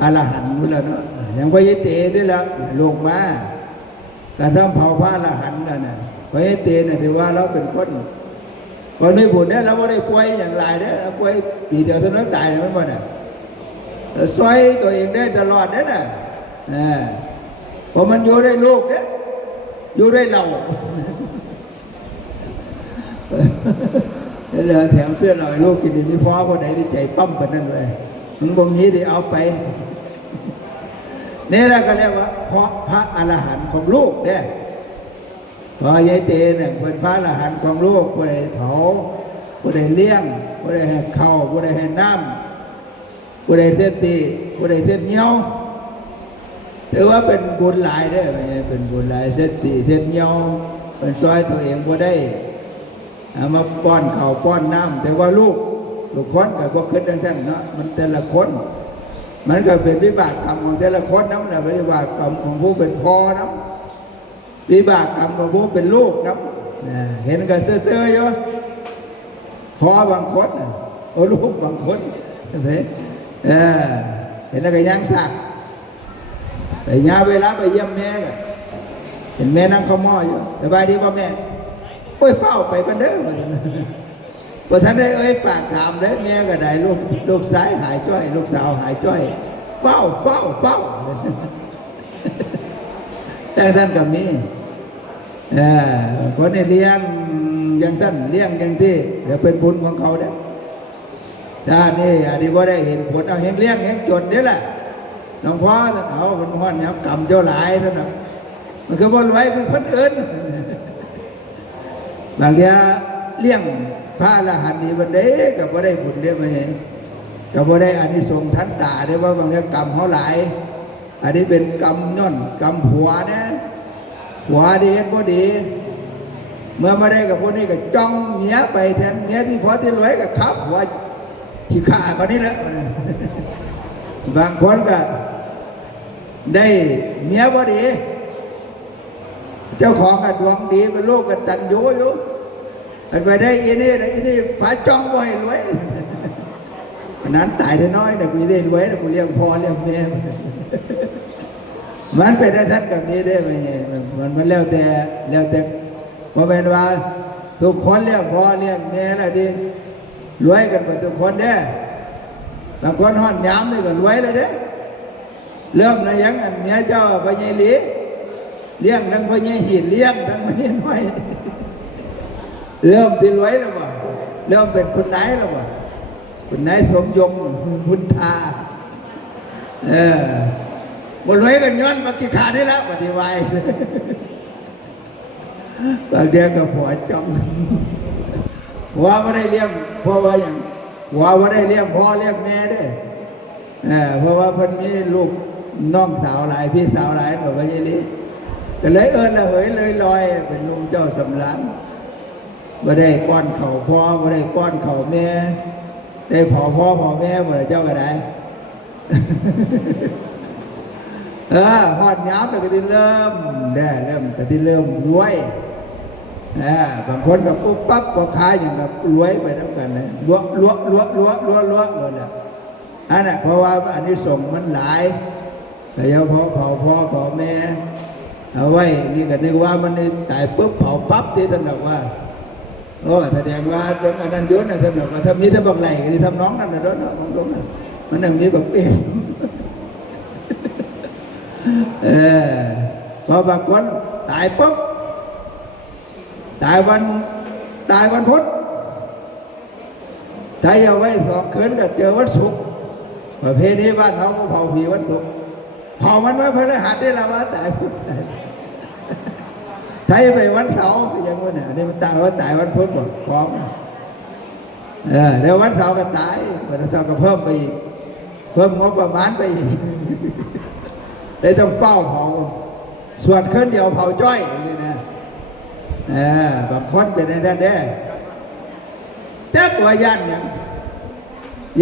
อรหันต์นู่นแล้วเนาะอย่างพระยิเตด้วยแล้วลงมาก็ต้องเผาพระอรหันต์นั่นน่ะพระยิเตเนี่ยถือว่าเราเป็นคนไม่บุญเนี่ยเราไม่ได้ป่วยอย่างไรเนี่ยเราป่วยปีเดียวเท่านั้นตายเลยไม่หมดอ่ะซอยตัวเองได้ตลอดเนี่ยนะเพราะมันอยู่ได้ลูกเนี่ยอยู่ได้เราแล้วแถมเสื้อหน่อยลูกกินดีไม่พอคนไหนที่ใจปั้มกันนั่นเลยมันบ่มีที่เอาไปนี่เราก็เรียกว่าเพราะพระอรหันต์ของลูกเนี่ยพอยายเตเนี่ยเป็นพระอรหันต์ของลูกผู้ใดเผาผู้ใดเลี้ยงผู้ใดให้ข้าวผู้ใดให้น้ำผู้ใดเส้นตีผู้ใดเส้นเหนียวถือว่าเป็นบุญหลายได้ไหมเป็นบุญหลายเส้นสีเส้นเหนียวเป็นซอยตัวเองผู้ได้มาป้อนข้าวป้อนน้ำแต่ว่าลูกคนกับพวกขึ้นทั้งนั้นเนาะมันแต่ละคนมันก็เป็นวิบากกรรมของแต่ละคนน้ำนะวิบากกรรมของผู้เป็นพ่อน้ำวิบากกรรมของผู้เป็นลูกน้ำเห็นกันเซ่อๆอยู่พ่อบางคนโอ้ลูกบางคนเห็นไหมเห็นแล้วก็ย่างสักแต่ยาเวลาไปเยี่ยมแม่ก็เห็นแม่นั่งข้าวหม้ออยู่สบายดีป่ะแม่โอ้ยเฝ้าไปกันเด้อพอท่านได้ปากถามเลยแม่ก็ได้ลูกซ้ายหายจ้อยลูกสาวหายจ้อยเฝ้าแต่ท่านก็มีคนในเลี้ยงอย่างท่านเลี้ยงอย่างที่เดี๋ยวเป็นบุญของเขาเด้อถ้านี่อันนี้ว่าได้เห็นผลเอาเห็นเลี้ยงเห็นจนนี่แหละหลวงพ่อเอาคนพ่อเนี่ยกรรมเจ้าหลายท่านมันคือบ่รวยคือคนอื่นบางทีเลี้ยงพระอรหันต์นี่วันเด็กกับว่าได้บุญเด้ไหมกับว่าได้อานิสงส์ทันตาได้ว่าบางทีกรรมเขาหลายอันนี้เป็นกรรมย่นกรรมผัวนะผัวดีเฮ็ดบ่ดีเมื่อมาได้กับพวกนี้ก็จ้องเมียไปแทนเมียที่พอที่รวยก็ขับหัวชิฆ่าเขานี่แหละบางคนก็ได้เมียบ่ดีเจ้าของก็ดวงดีเป็นลูกก็ตันยูอยู่ไปได้อีนี่ผาจ้องบ่อยรวยนั้นตายได้น้อยแต่กูได้รวยแต่กูเลี้ยงพ่อเลี้ยงแม่มันเป็นท่านกับนี้ได้ไหมมันแล้วแต่พอเป็นว่าทุกคนเลี้ยงพ่อเลี้ยงแม่แล้วดีรวยกันหมดทุกคนเด้บางคนห่อนย้ำนี่ก็รวยเลยเด้เริ่มในยังอันเมียเจ้าไปยัยหลี เลี้ยงทั้งพ่อใหญ่หินเลี้ยงทั้งพ่อใหญ่น้อยเริ่มที่รวยแล้วบ่เริ่มเป็นคนไหนแล้วบ่คนไหนสมยงพุทธาบ่รวยกันย้อนมากี่ขาได้แล้วปฏิวัยบางเดือนก็ผัวจองผัวไม่ได้เลี้ยงเพราะว่าอย่างผัวไม่ได้เลี้ยงพ่อเลี้ยงแม่ด้วยเพราะว่าเพิ่นมีลูกน้องสาวหลายพี่สาวหลายแบบว่าอย่างนี้ก็เลยละเหยเลยลอยเป็นลุงเจ้าสำรานไม่ได้ป้อนเข่าพ่อไม่ได้ป้อนเข่าแม่ได้เผาพ่อเผาแม่หมดเจ้าก็ได้ฮอดย้ำก็ที่เริ่มก็ที่เริ่มรวยบางคนกับปุ๊บปั๊บพอค้าอย่างกับรวยไปทั้งกันเลยลัวเลยอันนั้นเพราะว่าอันนี้ส่งมันหลายแต่ยังพอเผาพ่อเผาแม่เอาไว้นี่ก็นึกว่ามันตายปุ๊บเผาปั๊บที่ท่านบอกว่าโอ้แสดงว่าเรื่องอันนั้นยุ่นนะท่านบอกว่าถ้ามีแต่บักไหลที่ทำน้องนั่นนะด้วยนะบางตรงนั้นมันหนึ่งมีบักเป็นพอบางคนตายปุ๊บตายวันพุธถ้าเอาไว้2 คืนก็เจอวันศุกร์ประเพณีบ้านเขาก็เผาผีวันศุกร์เผามันไว้พฤหัสได้แล้วว่าตายพุธถ้าไปวันเสาร์ก็ยังว่าเนี่ยนี่มันตั้งว่าตายวันพุธหมดพร้อมแล้ววันเสาร์ก็ตายวันเสาร์ก็เพิ่มไปอีกเพิ่มงบประมาณไปอีกเลยต้องเฝ้าเผาสวดคืนเดียวเผาจ้อยนี่นะบางคนเป็นในด้านเด้เจ้าตัวย่านอย่าง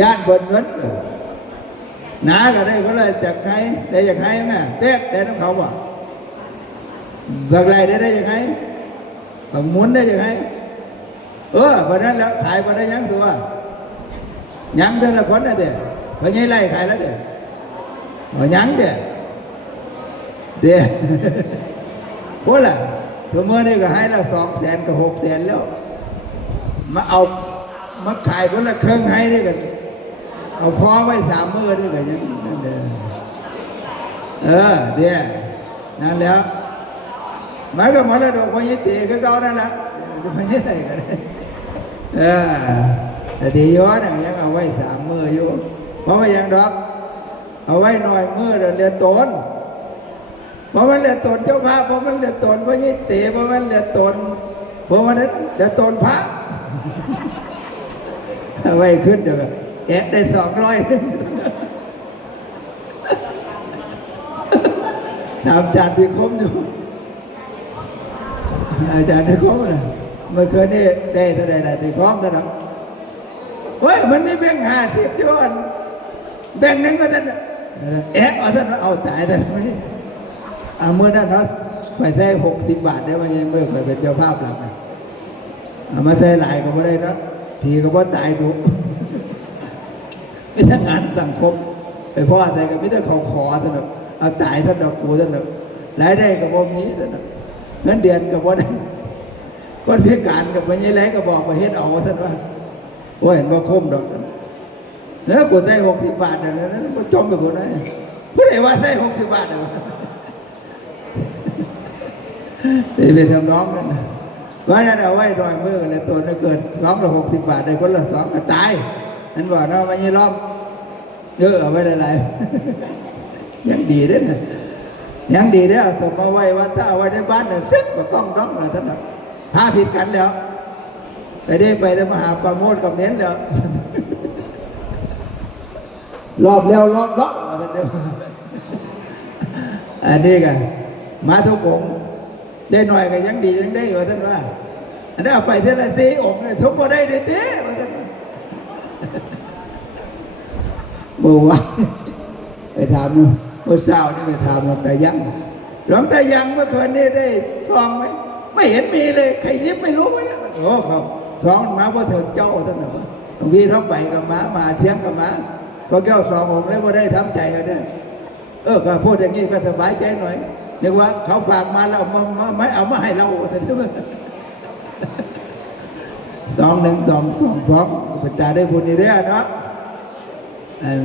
ย่านบนเงินหนาก็ได้ก็เลยจากใครได้จากใครไงเป๊กได้ต้องเขาบอกบางไรได้จากใครบางมุนได้จากใครวันนั้นแล้วขายวันนั้นยังตัวยังเท่าละคนนะเด้พอยี่ไล่ขายแล้วเด้ยังเด้พูดล่ะตัวเมื่อนี่ก็ให้ละ200,000กับ600,000แล้วมาขายคนละเครื่องให้ด้วยกันเอาพอไว้3 มื้อด้วยกันยังนั่นเด้นั่นแล้วมันก็มรดกพญตีก็เก่านั่นแหละพญอะไรกันแต่ดีย้อนยังเอาไว้3 มื้ออยู่เพราะว่ายังดอกเอาไว้หน่อยมื้อเดือนต้นเพราะมันเหลือตนเจ้าพระเพราะมันเหลือตนพระยิเตเพราะมันเหลือตนเพราะมันนั้นเหลือตนพระไว้ขึ้นเดี๋ยวได้200ถามอาจารย์ที่คมอยู่อาจารย์ที่คมเลยเมื่อคืนนี้ได้เท่าไหร่ที่คมเท่าไหร่เฮ้ยมันไม่แบ่ง50จวนแบ่ง1ก็ท่านเอาท่านเอาจ่ายท่านไม่เมื่อนั้นเขาไปใส่60 บาทได้ไหมยังไม่เคยเป็นเจ้าภาพหลักมาใส่หลายก็ไม่ได้นะผีก็บ่ตายดูไม่ใช่งานสังคมไปพ่อใส่ก็ไม่ได้เขาขอท่านเอาตายท่านเอากูท่านรายได้ก็บ่มีท่านเงินเดือนก็บ่ได้คนพิการกับไปยังไงก็บอกว่าเฮ็ดเอาท่านว่าโอ้เห็นว่าคมดอกเนื้อกูใส่60 บาทนั้นมันจมไปคนไหนผู้ใดว่าใส่60 บาทนี่เป็นทำน้องนั่นนะว่านั่นเอาไว้ดอยมือเลยตัวนั้นเกิด260 บาทได้คนละ2ก็ตายนั่นบอกเนาะมันยี่ล้อมเยอะเอาไว้ได้ไรยังดีด้วยนะยังดีด้วยเอามาไว้ว่าถ้าเอาไว้ในบ้านเนี่ยเซ็ตกับกล้องร้องเลยท่านน่ะพาผิดกันแล้วไปได้ไปแต่มหาประโมทกับเน้นแล้วรอบแล้วรอบอันนี้กันมาทุกองได้หน่อยก็ยังดียังได้อยู่ท่านว่าอันนี้เอาไปเท่าไหร่ตีองค์เลยทุกคนได้เต้ท่านว่าเมื่อวานไปทำเมื่อเช้านี่ไปทำหลวงตายังเมื่อคืนนี้ได้ซองไหมไม่เห็นมีเลยใครยิบไม่รู้นะโอ้ครับซองมาเพราะเถิดเจ้าท่านว่าหลวงพี่ท้องใบกับมาเที่ยงกับมาพอแก้วซององค์แล้วก็ได้ทำใจกันเนี่ยก็พูดอย่างนี้ก็สบายใจหน่อยเรียกว่าเขาฝากมาแล้วไม่เอามาให้เราแต่ที่ว่า2 เป็นจ่าได้บุญนี่ได้เนาะ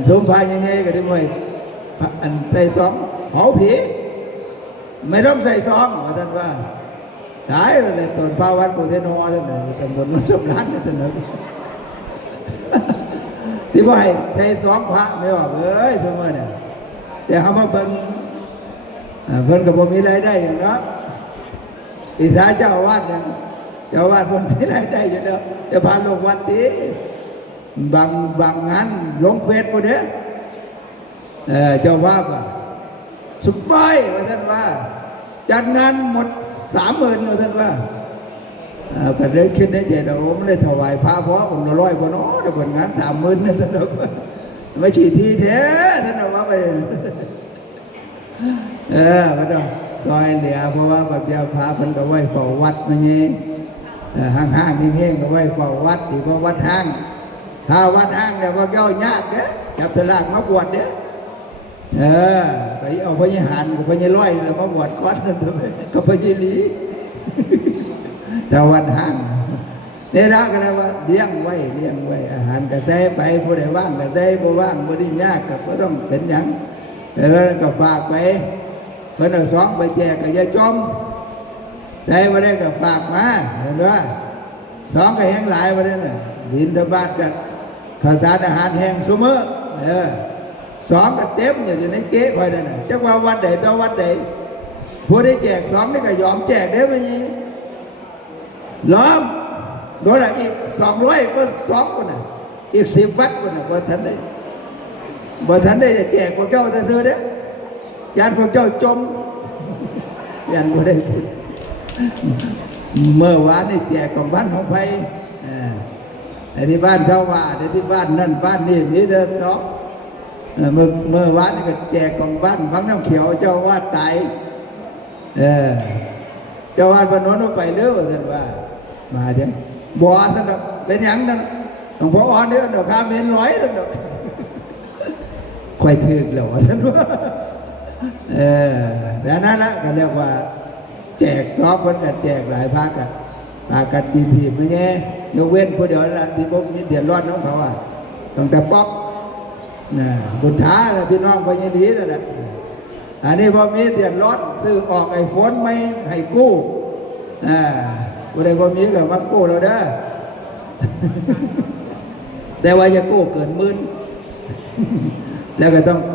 สมภารยังไงก็ได้ไหมอันใส่2เผาผี ไม่ต้องใส่ซองท่านว่าตายเลยตนภาวันปุถุโนท่านนี่ตำบลมันสมร้านท่านนั้นที่ว่าให้ใส่ซองพระไม่ออกทุกเมื่อเนี่ยแต่เขามาเพิ่นกับผมมีรายได้อย่างนั้นอิสาเจ้าอาวาสเนี่ยเจ้าอาวาสผมมีรายได้อยู่แล้วจะพาลงวัดดีบางงานลงเฟซกูเด้เจ้าว่าป่ะสุดป้ายว่าท่านว่าจัดงานหมด30,000ว่าท่านว่าก็เลยคิดในใจเราไม่ได้ถวายพระเพราะผม100คนอ๋อแต่ผลงาน30,000นั่นท่านว่าไม่ฉีดทีแท้ท่านว่าไปไม่ต้องซอยเหลือเพราะว่าปัจจัยพระมันก็ไว้เฝ้าวัดมันนี่ห้างๆนี่ก็ไว้เฝ้าวัดดีกว่าวัดห้างถ้าวัดห้างเนี่ยว่าเจ้ายากเด้จับตลาดมาบวชเด้ไปเอาพญาหันกับพญาร้อยแล้วมาบวชก้อนนั่นทำไมกับพญาลีแต่วัดห้างเนี่ยละก็เลยว่าเลี้ยงไว้อาหารกระแตไปผู้ใดว่างกระแตผู้ว่างผู้ที่ยากก็ต้องเป็นอย่างก็ฝากไปเพิ่นเอาซองไปแจกกับยายจอมใส่มาได้ก็ฝากมาเห็นว่าซองก็แห้งหลายมาได้น่ะบินทบาทกับข้าวสารอาหารแห้งเสมอซองก็เต็มอยู่ในเก๊ไปนั่นน่ะจักว่าวัดใดต่อวัดใดผู้ได้แจกซองนี่ก็ยอมแจกได้ไหมนี่ล้อมโดยอีก200ก็2คนน่ะอีก10 วัดคนน่ะบ่ทันได้จะแจกพวกเจ้าจะซื้อเด้ยานพวกเจ้าจมยันบ่ได้พูดเมื่อวานนี่แจกของบ้านของไผ่แต่ที่บ้านเท่าว่าแต่ที่บ้านนั่นบ้านนี่มีแต่เนาะเมื่อวานนี่ก็แจกของบ้านบางน้ำเขียวเจ้าว่าตายเจ้าว่าพนนไปเรื่อยท่านว่ามาเดี๋ยวบ่ท่านเป็นอย่างนั้นหลวงพ่ออ่อนเดือนเดี๋ยวข้าเมน100ท่านค่อยถึกแล้วท่านว่าแต่นั้นละก็เรียกว่าแจกน้องคนกันแจกหลายภาคกันพากันทีไม่แย่ยกเว้นผู้เดียวละที่พวกมีเดือดร้อนน้องเขาตั้งแต่ป๊อกบุญท้าพี่น้องพญาลีนั่นแหละอันนี้พอมีเดือดร้อนซื้อออกไอ้ฝนไม่ให้กู้ผู้ใดพอมีก็มากู้เราเด้อแต่ว่าจะกู้เกิน10,000แล้วก็ต้อง3%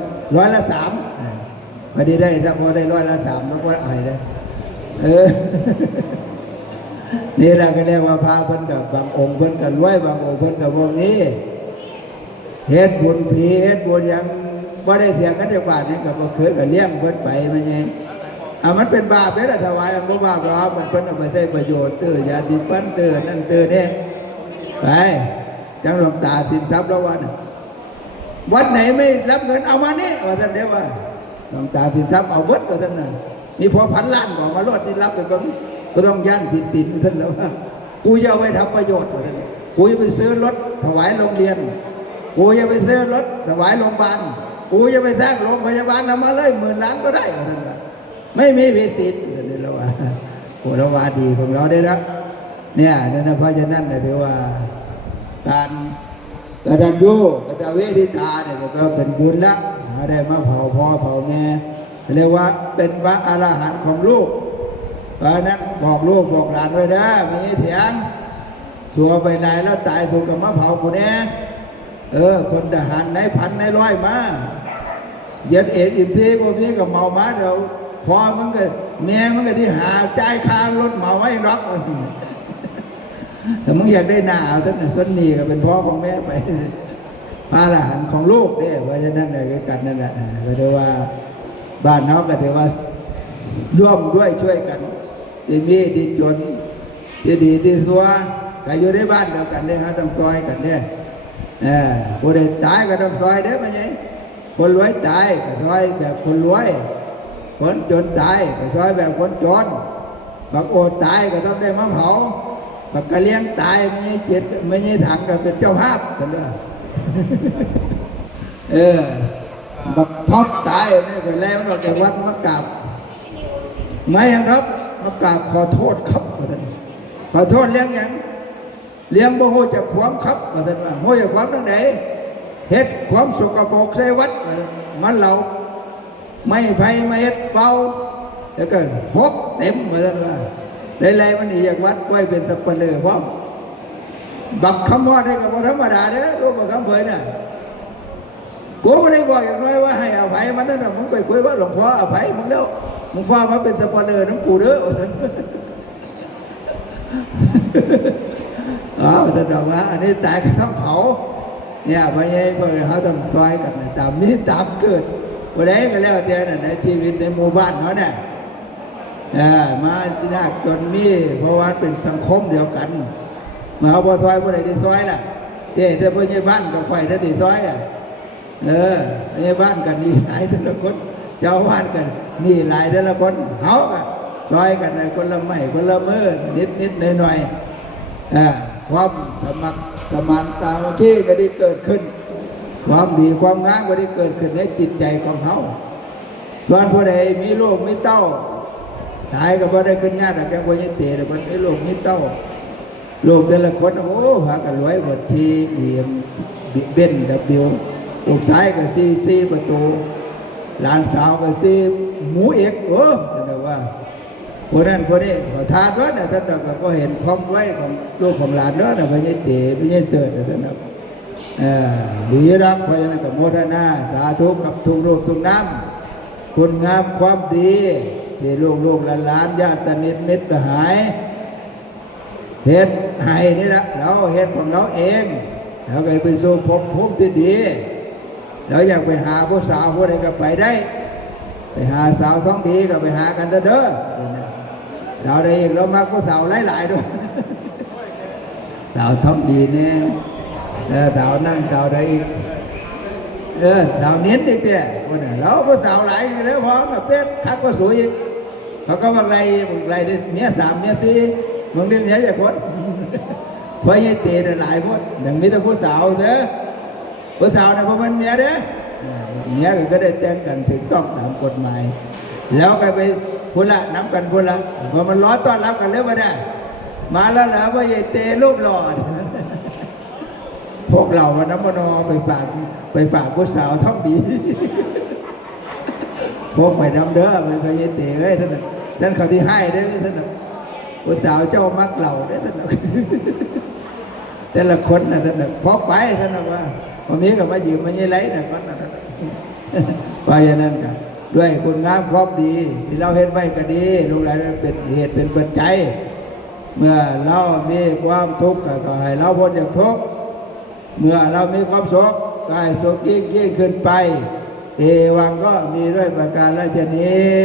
พอดีได้ถ้าพอได้3%แล้วก็อะไรได้นี่เราก็เรียกว่าพาเพิ่นกับบางองค์เพิ่นกับรวยบางองค์เพิ่นกับพวกนี้เฮ็ดบุญผีเฮ็ดบุญยังบ่ได้เสียกันจากบาทนี่กับบ่เคยกับเลี้ยงเพิ่นไปมันยังมันเป็นบาปเด้อถวายอันบ่บาปหรอกมันเพิ่นเอาไปใช้ประโยชน์ตื้อยาดิปันตื้อนั่นตื้อนี่ไปจังหลวงตาสินทรัพย์แล้ววันไหนไม่รับเงินเอามานี่ว่าท่านเดียวว่าหลวงตาสินทรัพย์เอาเบิดว่าท่านน่ะมีพอ1,000 ล้านก่อนมาลดที่รับไปบ้างก็ต้องย่านผิดศีลท่านแล้วว่ากูจะเอาไปทำประโยชน์ว่าท่านกูจะไปซื้อรถถวายโรงเรียนกูจะไปซื้อรถถวายโรงพยาบาลกูจะไปสร้างโรงพยาบาลทำมาเลย10,000 ล้านก็ได้ว่าท่านว่าไม่มีผิดศีลท่านเดียวว่าโอ้เราว่าดีของเราได้แล้วเนี่ยนั่นเพราะฉะนั้นถือว่าการกตัญญูกตเวทิตาเนี่ยก็เป็นบุญแล้วได้มาเผาพ่อเผาแม่เรียกว่าเป็นพระอรหันต์ของลูกเพราะนั้นบอกลูกบอกหลานไว้นะไม่ใช่เถียงชัวไปไหนแล้วตายถูกกับมะเผาผู้นี้คนทหารในพันในร้อยมาเย็ดเอ็ดอินทีพวกนี้ก็เมามาเดี๋ยวพอมึงก็เมียมึงก็ที่หาจ่ายค่ารถเมาไว้รับแต่มึงอยากได้หน้าต้นนี้ก็เป็นพ่อของแม่ไปพระอรหันต์ของลูกเนี่ยเพราะฉะนั้นเลยกันนั่นแหละก็ถือว่าบ้านเขาก็ถือว่าร่วมด้วยช่วยกันที่มีที่จนที่ดีที่ซัวก็อยู่ในบ้านเดียวกันเนี่ยฮะต้องซอยกันเนี่ยคนใดตายก็ต้องซอยเด้อมันยังคนรวยตายก็ซอยแบบคนรวยคนจนตายก็ซอยแบบคนจนบางโอดตายก็ต้องได้มะเผาบางกะเลี้ยงตายไม่ใช่ถังก็เป็นเจ้าภาพกันเด้อบักท็อปตายนี่ก็แล้วเราจากวัดมากราบไม่ยังครับมากราบขอโทษครับขอโทษเลี้ยงยังเลี้ยงบ่โหจะขวางครับท่านว่าโหจะขวางตรงไหนเฮ็ดความสกปรกใส่วัดมันเราไม่ไผมาเฮ็ดเบา แล้วก็ฮบเต็มเหมือนกันว่าไรๆมันอีอยากวัดไว้เป็นสับปะเลอพร้อมบักคำว่าได้กับธรรมดาเด้อรู้บักคำเผยน่ะกูไม่ได้บอกอย่างน้อยว่าให้อภัยมันนั่นน่ะมึงไปคุยว่าหลวงพ่ออภัยมึงแล้วมึงฟ้ามาเป็นสับปะเลอน้ำกูเด้อแต่ดอกว่าอันนี้ตายก็ต้องเผาเนี่ยพญาเพื่อเขาต้องปล่อยกันตามนี้ตามเกิดวันไหนก็แล้วแต่ในชีวิตในหมู่บ้านเขาเนี่ยมาที่ยากจนมีเพราะว่าเป็นสังคมเดียวกันมาเอาบ่ซอยบ่ได้ที่ซอยล่ะแต่พญาบ้านกับไฟได้ที่ซอยอ่ะพญาบ้านกันนี่หลายแต่ละคนเจ้าบ้านกันนี่หลายแต่ละคนเขาก็ซอยกันในคนละไม้คนละมือนิดหน่อยความสมัครสมานตามัคคีก็ได้เกิดขึ้นความดีความงามก็ได้เกิดขึ้นในจิตใจของเขาส่วนผู้ใดมีลูกมีเต้าตายก็บ่ได้ขึ้นญาติแต่แกบ่ยังเตะแต่มันมีลูกมีเต้าลูกแต่ละคนโอ้หากันรวยหมดทีเอี่ยมเบนดับเบิลลูกชายก็ซีประตูหลานสาวก็ซีหมูเอกแต่ว่าคนนั้นคนนี้ขอทานด้วยนะท่านก็เห็นความไว้ของลูกของหลานด้วยนะพญาเต๋พญาเสด็จท่านดีรักเพราะฉะนั้นกับโมทนาสาธุกับทุกรูปทุกน้ำคุณงามความดีที่ลูกหลานญาติสนิทมิตรหายเฮ็ดให้นี่แหละเราเฮ็ดของเราเองเราก็ไปสู่ภพภูมิที่ดีเราอยากไปหาผู้สาวผู้ใดก็ไปได้ไปหาสาวท้องดีก็ไปหากันเด้อเราได้เองเรามักผู้สาวหลายๆด้วยสาวท้องดีเนี่ยสาวนั่งสาวใดอีกสาวเน้นอีกเนี่ยคนน่ะเราผู้สาวหลายเลยพอกับเป็ดทักก็สวยอีกเขาก็ว่าไรได้เมีย3เมีย4มึงเลี้ยงเมียอย่างคนเพราะยี่ตีหลายพวกอย่างมีแต่ผู้สาวเด้อผู้สาวเนี่ยพอมันเมียเด้อเมียก็ได้แต่งกันถูกต้องตามกฎหมายแล้วก็ไปพูดละน้ำกันพูดละพอมันร้อนต้อนรับกันเลยมาได้มาแล้วเหรอว่ายี่ตีรูปหล่อพวกเราวันน้ำมันไปฝากผู้สาวท้องดีพวกไปน้ำเด้อไปยี่ตีเอ้ยท่านเขาที่ให้ได้ไหมท่านผู้สาวเจ้ามักเหล่าได้ท่านแต่ละคนนะท่านพอไปท่านว่าพอมีก็มายืมมาเยี่ยไรนะคนนั้นไปอย่างนั้นกันด้วยคุณงามความดีที่เราเห็นไว้ก็ดีลูกหลานเป็นเหตุเป็นปัจจัยเมื่อเรามีความทุกข์ก็ให้เราพ้นจากทุกข์เมื่อเรามีความสุขก็ให้สุขยิ่งขึ้นไปเอวังก็มีด้วยประการราชนี้